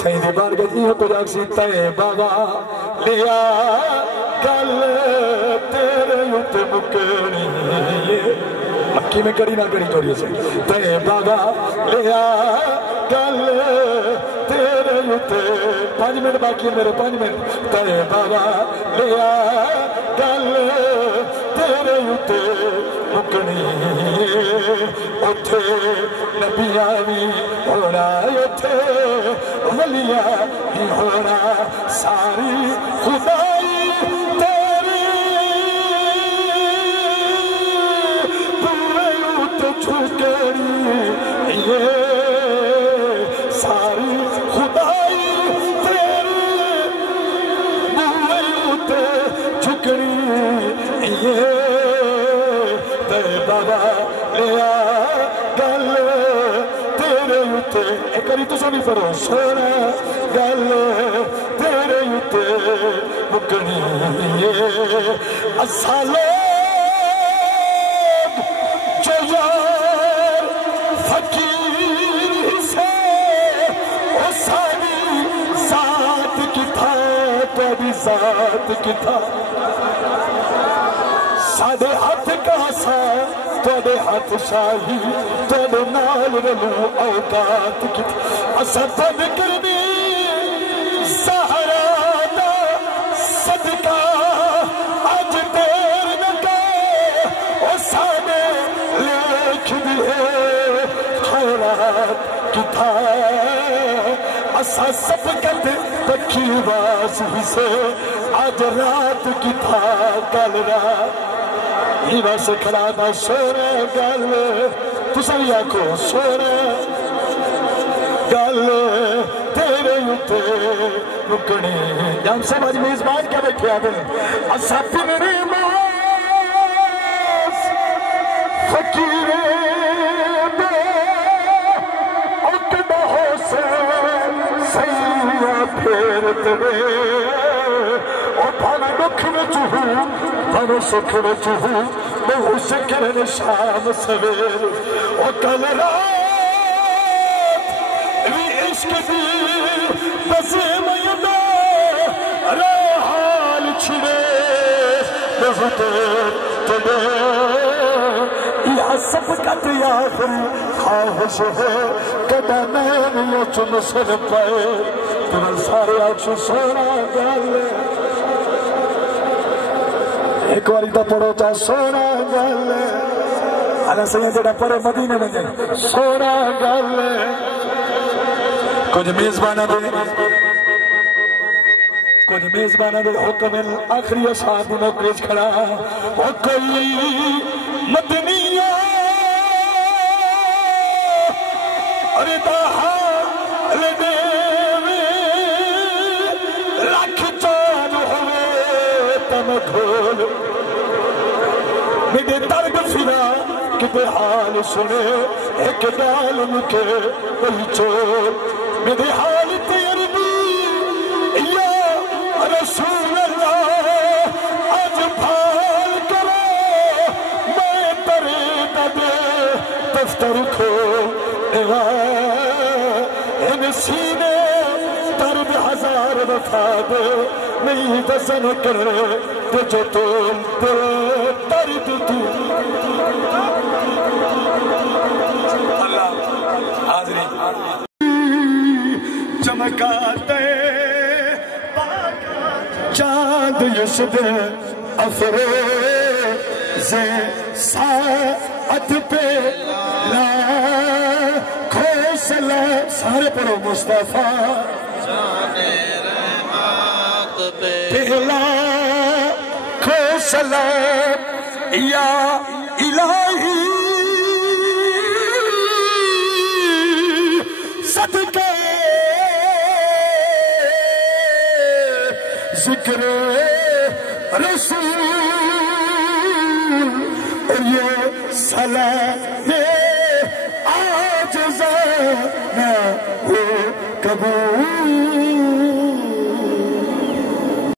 سیدی بارگاہ ہو تو جاگ سیتا ہے بابا لیا گل تیرے اتے مکنی مکی میں کڑی نہ کڑی چوڑی سے تے بابا لیا گل تیرے اتے 5 منٹ باقی ہے میرے 5 منٹ تے بابا لیا گل تیرے اتے مکنی اتے نبیاں بھی ہونا اتے ولیاں بھی ہونا ساری خدائی تیری پورے اتے چھکری یہ ساری خدائی تیری پورے اتے چھکری یہ تے بابا لیا گل تیرے اتے ایک کری تو سنی پڑھو سونا گل تیرے اتے مکنی اسا لوگ جو یار فقیر سے وہ ساری ذات کی تھا تیری ذات کی تھا سادے ہاتھ کا سا تیرے ہاتھ شاہی تیرے نال رلو اوقات کی اسا بن کرنی سہرا دا صدقہ آج دیر نکا او سانے لکھ دیئے خیرات کی تھا اسا سبقت تکی واضح سے آج رات کی تھا کل رات ہی ویسے کھڑا تھا سونا گل تو ساری آنکھوں سونا گل تیرے اتے مکنی جام سے باج میزبان کیا بیٹھے آدھے اسا پنری ماس فقیر دے اکڑا ہو سے سیاں پھیرت دے اور بھانا دکھ میں چوہوں بھانا سکھ میں چوہوں بہو سکرن شام سویر اور کل رات بھی عشق دی بزے میدہ رحال چھڑے بزدر تلے یا سبقت یا آخری خواہش ہے کدا نین یا چن سن پائے تمہیں سارے آنکھوں سونا گل ایک واری دا پڑھو چاہ سونا گل اللہ سیاں جڑا پڑھے مدینہ میں دے سونا گل کچھ میزبانہ دے حکم آخری اشعار دنوں کریج کھڑا وہ کوئی مدنیہ اور دا حال دے لکھ چان ہوئے تم کھول میرے درد فنا کتے حال سنے ایک ڈال مکے وہی چور میرے حال تیربی یا رسول اللہ آج بھال کرو میں ترید دے دفتر کھول ان سینے درد ہزار وفا دے نہیں دسن کرے تو جو تم درد تو اللہ حاضری چمکاتے چاند یشد افروز ساعت پہ لاکھوں سلام سارے پڑھو مصطفیٰ پہلا کھو سلام یا الہی صدقے ذکر رسول اور یہ سلام آجزانہ ہو قبول